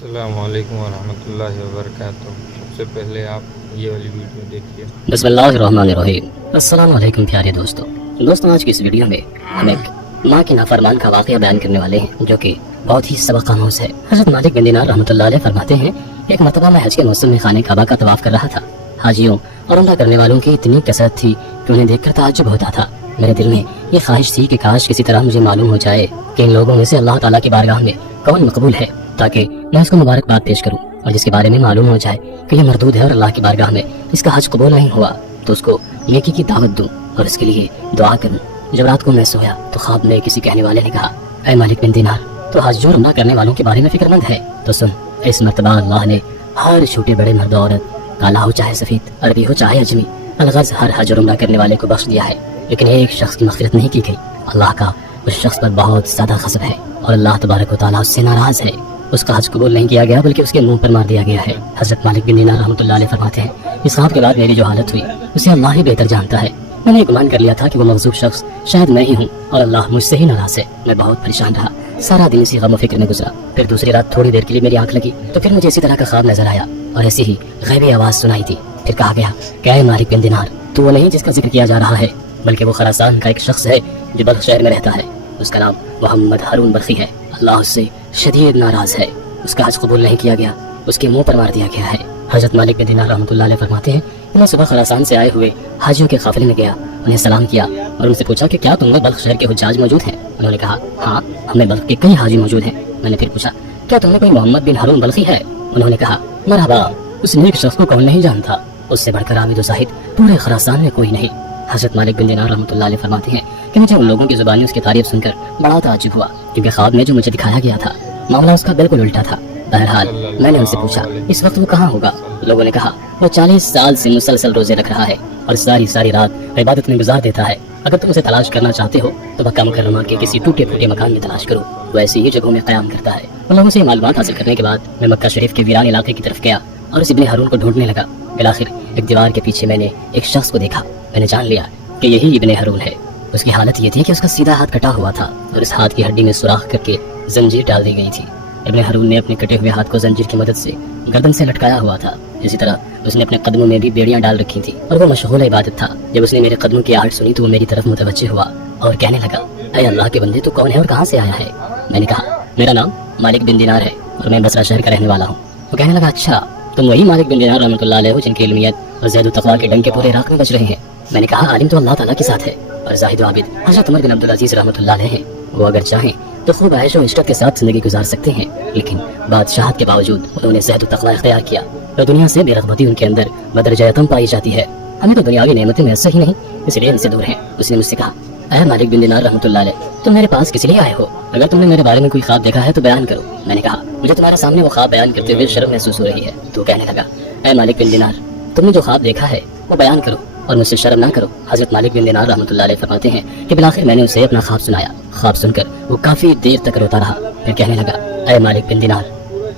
अस्सलाम वालेकुम वरहमतुल्लाहि वबरकातुह। सबसे पहले आप ये वाली वीडियो देखिए। बिस्मिल्लाहिर्रहमानिर्रहीम। अस्सलाम वालेकुम प्यारे दोस्तों आज की इस वीडियो में हम एक माँ के नाफरमान का वाक़या बयान करने वाले हैं जो कि बहुत ही सबक आमूज़ है। हज़रत मालिक बिन दीनार रहमतुल्लाह अलैह फरमाते हैं, एक मरतबा मैं हज के मौसम में खाने काबा का तवाफ़ कर रहा था। हाजियों और उम्रा करने वालों की इतनी कसरत थी कि उन्हें देखकर ताज्जुब होता था। मेरे दिल में ये ख्वाहिश थी कि काश किसी तरह मुझे मालूम हो जाए कि इन लोगों में से अल्लाह ताला की बारगाह में कौन मकबूल है, ताकि मैं उसको मुबारकबाद पेश करूं, और जिसके बारे में मालूम हो जाए कि ये मरदूद है और अल्लाह की बारगाह में इसका हज कबूल नहीं हुआ तो उसको नेकी की दावत दूं और उसके लिए दुआ करूं। जब रात को मैं सोया तो ख्वाब में किसी कहने वाले ने कहा, ऐ मालिक बिन दीनार, तो हज जो उम्रा करने वालों के बारे में फिक्रमंद है तो सुन, इस मरतबा अल्लाह ने हर छोटे बड़े मर्द औरत, काला हो चाहे सफेद, अरबी हो चाहे अजमी, अलगज़ हर हज और उम्रा करने वाले को बख्श दिया है, लेकिन एक शख्स की मग़फ़िरत नहीं की गई। अल्लाह का उस शख्स पर बहुत ज़्यादा ग़ज़ब है और अल्लाह तबारक व तआला उससे नाराज़ है। उसका हज कबूल नहीं किया गया बल्कि उसके मुंह पर मार दिया गया है। हज़रत मालिक बिन दीनार रहमतुल्लाह अलैह फरमाते हैं, इस ख्वाब के बाद मेरी जो हालत हुई उसे अल्लाह ही बेहतर जानता है। मैंने गुमान कर लिया था कि वो मग़ज़ूब शख्स शायद मैं ही हूँ और अल्लाह मुझसे ही नाराज़ है। मैं बहुत परेशान रहा, सारा दिन इसी गम व फिक्र में गुजरा। फिर दूसरी रात थोड़ी देर के लिए मेरी आंख लगी तो फिर मुझे इसी तरह का ख्वाब नजर आया और ऐसी ही गैबी आवाज़ सुनाई थी। फिर कहा गया, क्या है मालिक बिन दीनार, तू वो नहीं जिसका जिक्र किया जा रहा है, बल्कि वो खरासान का एक शख्स है जो बल्ख शहर में रहता है। उसका नाम मोहम्मद हारून बल्खी है। अल्लाह उससे शदीद नाराज़ है। उसका हज कबूल नहीं किया गया, उसके मुंह पर मार दिया गया है। हज़रत मालिक बिन दीनार रहमतुल्लाह अलैह फरमाते हैं, मैं सुबह खरासान से आए हुए हाजियों के काफिले में गया, उन्हें सलाम किया और उनसे पूछा कि क्या तुम में बल्ख शहर के हुज्जाज मौजूद हैं। उन्होंने कहा, हाँ, हमें बल्ख के कई हाजी मौजूद हैं। मैंने फिर पूछा, क्या तुम में कोई मोहम्मद बिन हारून बल्खी है। उन्होंने कहा, मरहबा, उस नेक शख्स को कौन नहीं जानता, उससे बढ़कर आबिद व ज़ाहिद पूरे खरासान में कोई नहीं। हज़रत मालिक बिन दीनार रहमतुल्लाह अलैह फरमाते हैं कि मुझे उन लोगों की ज़ुबानी उसकी तारीफ सुनकर बड़ा ताज्जुब हुआ, क्योंकि ख्वाब में जो मुझे दिखाया गया था मामला उसका बिल्कुल उल्टा था। बहरहाल मैंने उनसे पूछा, इस वक्त वो कहाँ होगा। लोगों ने कहा, वो 40 साल से मुसलसल रोजे रख रहा है और सारी रात इबादत में गुजार देता है। अगर तुम उसे तलाश करना चाहते हो तो मक्का मुकर्रमा के किसी टूटे फूटे मकान में तलाश करो, वो ऐसी ही जगहों में क़याम करता है। उन लोगों से मालूमात हासिल करने के बाद मैं मक्का शरीफ के वीरान इलाके की तरफ गया और उस इब्ने हारून को ढूंढने लगा। बिलाखिर एक दीवार के पीछे मैंने एक शख्स को देखा। मैंने जान लिया कि यही इब्ने हारून है। उसकी हालत ये थी कि उसका सीधा हाथ कटा हुआ था और इस हाथ की हड्डी में सुराख करके जंजीर डाल दी गई थी। इब्ने हारून ने अपने कटे हुए हाथ को जंजीर की मदद से गर्दन से लटकाया हुआ था। इसी तरह उसने अपने कदमों में भी बेड़ियां डाल रखी थी और वो मशगूल इबादत था। जब उसने मेरे कदमों की आहट सुनी तो वो मेरी तरफ मुतवज्जे हुआ और कहने लगा, ऐ अल्लाह के बंदे, तू कौन है और कहाँ से आया है। मैंने कहा, मेरा नाम मालिक बिन दीनार है और मैं बसरा शहर का रहने वाला हूँ। वो कहने लगा, अच्छा, तुम वही मालिक बिन दीनार रहमतुल्लाह अलैह हो जिनकी इल्मियत और ज़हद व तक़वा के डंके पूरे इराक़ में बज रहे हैं। मैंने कहा, आलिम तो अल्लाह ताला के साथ है और ज़ाहिद व आबिद हज़रत उमर बिन अब्दुल अज़ीज़ रहमतुल्लाह अलैह हैं। वो अगर चाहें तो खूब ऐश और इश्रत के साथ जिंदगी गुजार सकते हैं, लेकिन बादशाहत के बावजूद उन्होंने ज़हद व तक़वा इख्तियार किया और दुनिया से बेरग़बती उनके अंदर बदरजा अतम पाई जाती है। हमें तो दुनियावी नेमतें मैसर ही नहीं, इसलिए इनसे दूर हैं। उसने मुझसे कहा, ऐ मालिक बिन दीनार रहमतुल्लाह अलैह, तुम मेरे पास किस लिए आए हो। अगर तुमने मेरे बारे में कोई ख्वाब देखा है तो बयान करो। मैंने कहा, मुझे तुम्हारे सामने वो ख्वाब बयान करते हुए शर्म महसूस हो रही है। तो कहने लगा, ऐ मालिक बिन दीनार, तुमने जो ख्वाब देखा है वो बयान करो और मुझसे शर्म ना करो। हज़रत मालिक बिन दीनार रहमतुल्लाह अलैह फरमाते हैं कि बिलाखिर मैंने उसे अपना ख्वाब सुनाया। ख्वाब सुनकर वो काफी देर तक रोता रहा। फिर कहने लगा, ऐ मालिक बिन दीनार,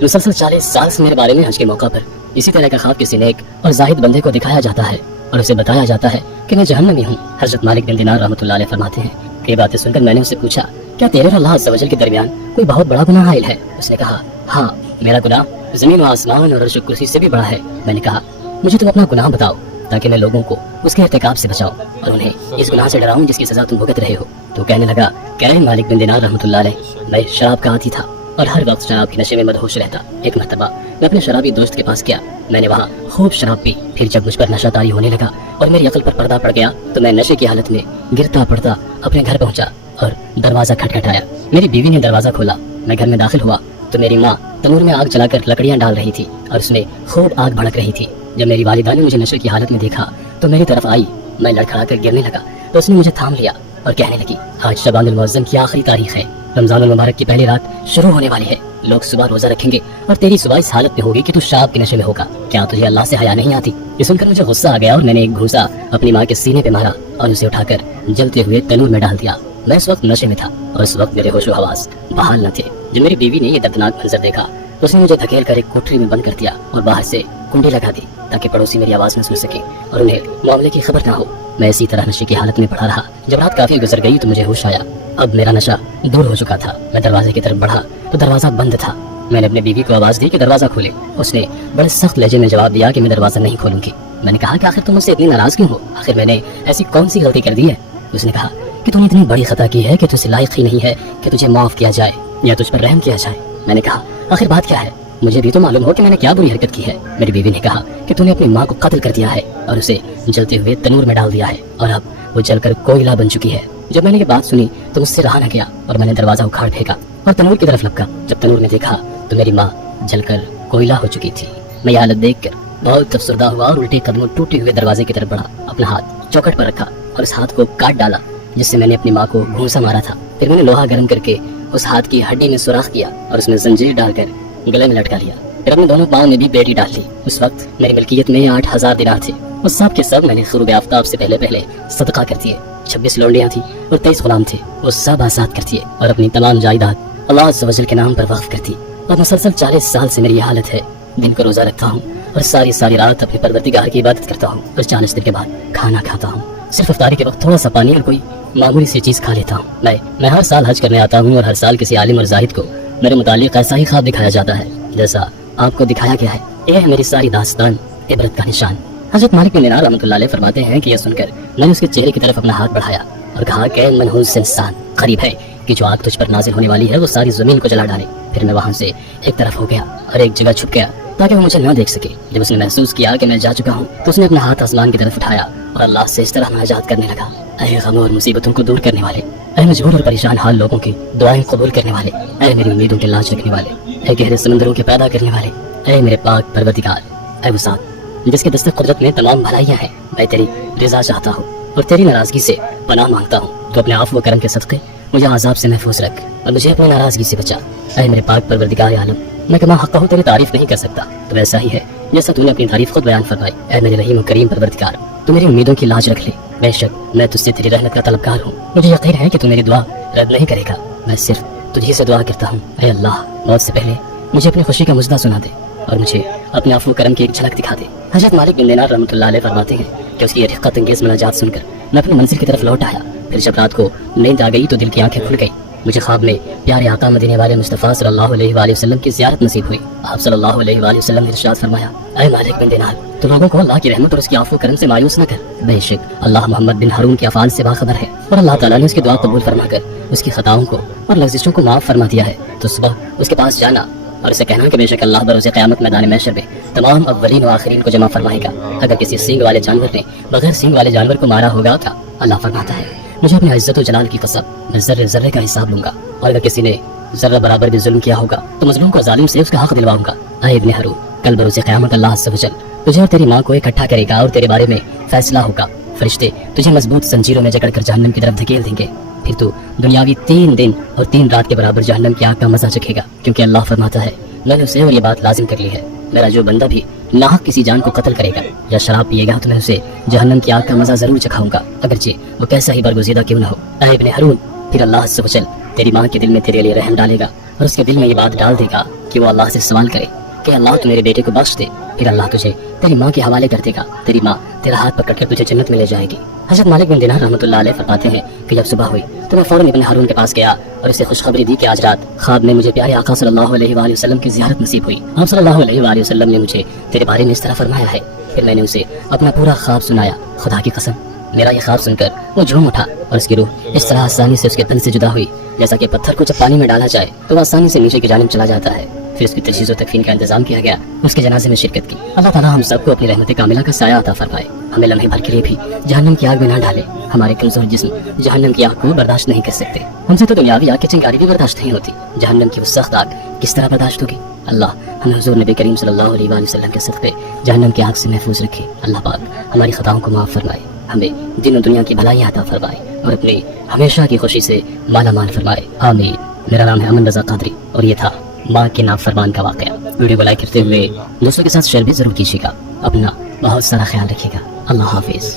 मुसलसल 40 साल से मेरे बारे में हज के मौका पर इसी तरह का ख्वाब किसी नेक और ज़ाहिद बंदे को दिखाया जाता है और उसे बताया जाता है कि मैं जहन्नमी हूँ। हज़रत मालिक बिन दीनार रहमतुल्लाह अलैह फरमाते हैं कि बातें सुनकर मैंने उससे पूछा, क्या तेरे और अल्लाह अज़्ज़ व जल के दरमियान कोई बहुत बड़ा गुनाह हाइल है। उसने कहा, हाँ, मेरा गुनाह ज़मीन व आसमान और अर्श व कुर्सी से भी बड़ा है। मैंने कहा, मुझे तुम अपना गुनाह बताओ ताकि मैं लोगों को उसके इर्तिकाब से बचाऊं और उन्हें इस गुनाह से डराऊं जिसकी सजा तुम भुगत रहे हो। तो कहने लगा, क्या है मालिक बिन दीनार रहमतुल्लाह अलैह, मैं शराब का आदी था और हर वक्त शराब के नशे में मदहोश रहता। एक मरतबा मैं अपने शराबी दोस्त के पास गया, मैंने वहाँ खूब शराब पी। फिर जब मुझ पर नशा तारी होने लगा और मेरी अक्ल पर पर्दा पड़ गया तो मैं नशे की हालत में गिरता पड़ता अपने घर पहुंचा और दरवाजा खटखटाया। मेरी बीवी ने दरवाजा खोला। मैं घर में दाखिल हुआ तो मेरी माँ तनूर में आग जलाकर लकड़ियाँ डाल रही थी और उसमें खूब आग भड़क रही थी। जब मेरी वालिदा ने मुझे नशे की हालत में देखा तो मेरी तरफ आई। मैं लड़खड़ा कर गिरने लगा तो उसने मुझे थाम लिया और कहने लगी, आज शबानुल मुअज़्ज़म की आखिरी तारीख है, रमजानुल मुबारक की पहली रात शुरू होने वाली है। लोग सुबह रोजा रखेंगे और तेरी सुबह इस हालत में होगी कि तू शराब के नशे में होगा। क्या तुझे अल्लाह से हया नहीं आती। ये सुनकर मुझे गुस्सा आ गया और मैंने एक घूंसा अपनी माँ के सीने पे मारा और उसे उठाकर जलते हुए तनूर में डाल दिया। मैं उस वक्त नशे में था और उस वक्त मेरे होशो हवास बहाल न थे। जब मेरी बीवी ने ये दर्दनाक मंजर देखा तो उसने मुझे धकेल कर एक कोठरी में बंद कर दिया और बाहर से कुंडी लगा दी ताकि पड़ोसी मेरी आवाज न सुन सके और उन्हें मामले की खबर ना हो। मैं इसी तरह नशे की हालत में पड़ा रहा। जब रात काफी गुजर गई तो मुझे होश आया। अब मेरा नशा दूर हो चुका था। मैं दरवाजे की तरफ बढ़ा तो दरवाजा बंद था। میں نے اپنے بیوی کو آواز دی کہ دروازہ کھولے۔ اس نے بڑے سخت لہجے میں جواب دیا کہ میں دروازہ نہیں کھولوں گی۔ میں نے کہا کہ آخر تم مجھ سے اتنی ناراض کیوں ہو؟ آخر میں نے ایسی کون سی غلطی کر دی ہے؟ اس نے کہا کہ تم نے اتنی بڑی خطا کی ہے کہ تجھے لائق ہی نہیں ہے کہ تجھے معاف کیا جائے یا تجھ پر رحم کیا جائے۔ میں نے کہا آخر بات کیا ہے؟ مجھے بھی تو معلوم ہو کہ میں نے کیا بری حرکت کی ہے۔ میری بیوی نے کہا کہ تو نے اپنی ماں کو قتل کر دیا ہے اور اسے جلتے ہوئے تنور میں ڈال دیا ہے اور اب وہ جل کر کوئلہ بن چکی ہے۔ جب میں نے یہ بات سنی تو مجھ سے رہا نہ گیا اور میں نے دروازہ اکھاڑ پھینکا اور تنور کی طرف لپکا۔ جب تنور میں دیکھا تو میری ماں جل کر کوئلہ ہو چکی تھی۔ میں یہ حالت دیکھ کر بہت افسردہ ہوا اور الٹے قدموں ٹوٹے ہوئے دروازے کی طرف بڑھا، اپنا ہاتھ چوکھٹ پر رکھا اور اس ہاتھ کو کاٹ ڈالا جس سے میں نے اپنی ماں کو گھونسا مارا تھا۔ پھر میں نے لوہا گرم کر کے اس ہاتھ کی ہڈی میں سوراخ کیا اور اس میں زنجیر ڈال کر گلے میں لٹکا لیا۔ پھر اپنے دونوں پاؤں میں بھی بیٹی ڈال لی۔ اس وقت میری ملکیت میں 8,000 دینار تھے اور سب کے سب میں نے غروب آفتاب سے پہلے صدقہ کر دیے۔ 26 لونڈیاں تھیں اور 23 غلام تھے، وہ سب آزاد کر دیے اور اپنی تمام جائیداد اللہ عز و جل کے نام پر وقف کر دی۔ اور مسلسل 40 سال سے میری یہ حالت ہے، دن کو روزہ رکھتا ہوں اور ساری رات اپنے پروردگار کی عبادت کرتا ہوں اور 40 دن کے بعد کھانا کھاتا ہوں۔ صرف افطاری کے وقت تھوڑا سا پانی اور کوئی معمولی سی چیز کھا لیتا ہوں۔ میں ہر سال حج کرنے آتا ہوں اور ہر سال کسی عالم اور زاہد کو میرے متعلق ایسا ہی خواب دکھایا جاتا ہے جیسا آپ کو دکھایا گیا ہے۔ یہ ہے میری ساری داستان، عبرت کا نشان۔ حضرت مالک بن دینار رحمۃ اللہ علیہ فرماتے ہیں کہ یہ سن کر میں نے اس کے چہرے کی طرف اپنا ہاتھ بڑھایا اور کہا کہ منحوس انسان، قریب ہے کہ جو آگ تجھ پر نازل ہونے والی ہے وہ ساری زمین کو جلا ڈالے۔ پھر میں وہاں سے ایک طرف ہو گیا اور ایک جگہ چھپ گیا تاکہ وہ مجھے نہ دیکھ سکے۔ جب اس نے محسوس کیا کہ میں جا چکا ہوں تو اس نے اپنا ہاتھ آسمان کی طرف اٹھایا اور اللہ سے اس طرح مناجات کرنے لگا: اے غموں اور مصیبتوں کو دور کرنے والے، اے مجبور اور پریشان حال لوگوں کی دعائیں قبول کرنے والے، اے میری امیدوں کے لاج رکھنے والے، اے گہرے سمندروں کے پیدا کرنے والے، اے میرے پاک پروردگار، اے وہ ذات جس کے دست قدرت میں تمام بھلائیاں ہیں، میں تیری رضا چاہتا ہوں اور تیری ناراضگی سے پناہ مانگتا ہوں۔ تو اپنے عفو و کرم کے صدقے مجھے عذاب سے محفوظ رکھ اور مجھے اپنی ناراضگی سے بچا۔ اے میرے پاک پروردگار عالم، میں کما حق ہوں تیری تعریف نہیں کر سکتا، تو ایسا ہی ہے جیسا تو نے اپنی تعریف خود بیان فرمائی۔ اے میرے رحیم و کریم پروردگار، تو میری امیدوں کی لاج رکھ لے، بے شک میں تجھ سے تیری رحمت کا طلبگار ہوں، مجھے یقین ہے کہ تو میری دعا رد نہیں کرے گا، میں صرف تجھی سے دعا کرتا ہوں۔ اے اللہ، موت سے پہلے مجھے اپنی خوشی کا مژدہ سنا دے اور مجھے اپنے عفو کرم کی ایک جھلک دکھا دے۔ حضرت مالک بن دینار رحمۃ اللہ علیہ فرماتے ہیں کہ اس کی رقت انگیز مناجات سن کر میں اپنی منزل کی طرف لوٹ آیا۔ پھر جب رات کو نیند آ گئی تو دل کی آنکھیں کھل گئی۔ مجھے خواب میں پیارے آقا مدینے والے مصطفیٰ صلی اللہ علیہ وآلہ وسلم کی زیارت نصیب ہوئی۔ آپ صلی اللہ علیہ وآلہ وسلم نے ارشاد فرمایا: اے مالک بن دینار، تو لوگوں کو اللہ کی رحمت اور اس کی عفو کرم سے مایوس نہ کر، بے شک اللہ محمد بن ہارون کے افعال سے باخبر ہے اور اللہ تعالیٰ نے اس کی دعا قبول فرما کر اس کی خطاؤں کو اور لغزشوں کو معاف فرما دیا ہے۔ تو صبح اس کے پاس جانا اور اسے کہنا کہ بے شک اللہ بروز قیامت میدان محشر میں تمام اولین و آخرین کو جمع فرمائے گا۔ اگر کسی سینگ والے جانور نے بغیر سینگ والے جانور کو مارا ہوگا تھا، اللہ فرماتا ہے مجھے اپنی عزت و جلال کی قسم میں ذرے ذرے کا حساب لوں گا، اور اگر کسی نے ذرہ برابر بھی ظلم کیا ہوگا تو مظلوم کو ظالم سے اس کا حق دلواؤں گا۔ اے ابن ہارون، کل بروز قیامت اللہ عز و جل تجھے اور تیری ماں کو اکٹھا کرے گا اور تیرے بارے میں فیصلہ ہوگا۔ فرشتے تجھے مضبوط زنجیروں میں جکڑ کر جہنم کی طرف دھکیل دیں گے، پھر تو دنیاوی 3 دن اور 3 رات کے برابر جہنم کی آگ کا مزہ چکھے گا، کیونکہ اللہ فرماتا ہے میں نے اسے اور یہ بات لازم کر لی ہے، میرا جو بندہ بھی ناحق کسی جان کو قتل کرے گا یا شراب پیے گا تو میں اسے جہنم کی آگ کا مزہ ضرور چکھاؤں گا، اگرچہ وہ کیسا ہی برگزیدہ کیوں نہ ہو۔ اے ابن ہارون، پھر اللہ عز و جل تیری ماں کے دل میں تیرے لیے رحم ڈالے گا اور اس کے دل میں یہ بات ڈال دے گا کہ وہ اللہ سے سوال کرے کہ اللہ تو میرے بیٹے کو بخش دے، پھر اللہ تجھے تیری ماں کے حوالے کر دے گا، تیری ماں تیرا ہاتھ پکڑ کر تجھے جنت میں لے جائے گی۔ حضرت مالک بن دینار رحمۃ اللہ علیہ فرماتے ہیں کہ جب صبح ہوئی تو میں فوراً ابن ہارون کے پاس گیا اور اسے خوشخبری دی کہ آج رات خواب میں مجھے پیارے آقا صلی اللہ علیہ وآلہ وسلم کی زیارت نصیب ہوئی۔ آپ صلی اللہ علیہ وآلہ وسلم نے مجھے تیرے بارے میں اس طرح فرمایا ہے۔ پھر میں نے اسے اپنا پورا خواب سنایا۔ خدا کی قسم، میرا یہ خواب سن کر وہ جھوم اٹھا اور اس کی روح اس طرح آسانی سے اس کے تن سے جدا ہوئی جیسا کہ پتھر کو جب پانی میں ڈالا جائے تو وہ آسانی سے نیچے کی جانب چلا جاتا ہے۔ پھر اس کی تجہیز و تکفین کا انتظام کیا گیا، اس کے جنازے میں شرکت کی۔ اللہ تعالیٰ ہم سب کو اپنی رحمت کاملہ کا سایہ عطا فرمائے، ہمیں لمحے بھر کے لیے بھی جہنم کی آگ میں نہ ڈالے۔ ہمارے کمزور جسم جہنم کی آگ کو برداشت نہیں کر سکتے، ہم سے تو دنیاوی آگ کی چنگاری بھی برداشت نہیں ہوتی، جہنم کی وہ سخت آگ کس طرح برداشت ہوگی؟ اللہ ہمیں حضور نبی کریم صلی اللہ علیہ وآلہ وسلم کے صدقے جہنم کی آگ سے محفوظ رکھے۔ اللہ پاک ہماری خطاؤں کو معاف فرمائے، ہمیں دین و دنیا کی بھلائیاں عطا فرمائے اور اپنی ہمیشہ کی خوشی سے مالا مال فرمائے، آمین۔ میرا نام ہے امن رضا قادری اور یہ تھا ماں کے نافرمان کا واقعہ۔ ویڈیو کو لائک کرتے ہوئے دوستوں کے ساتھ شیئر بھی ضرور کیجیے گا۔ اپنا بہت سارا خیال رکھیے گا۔ اللہ حافظ۔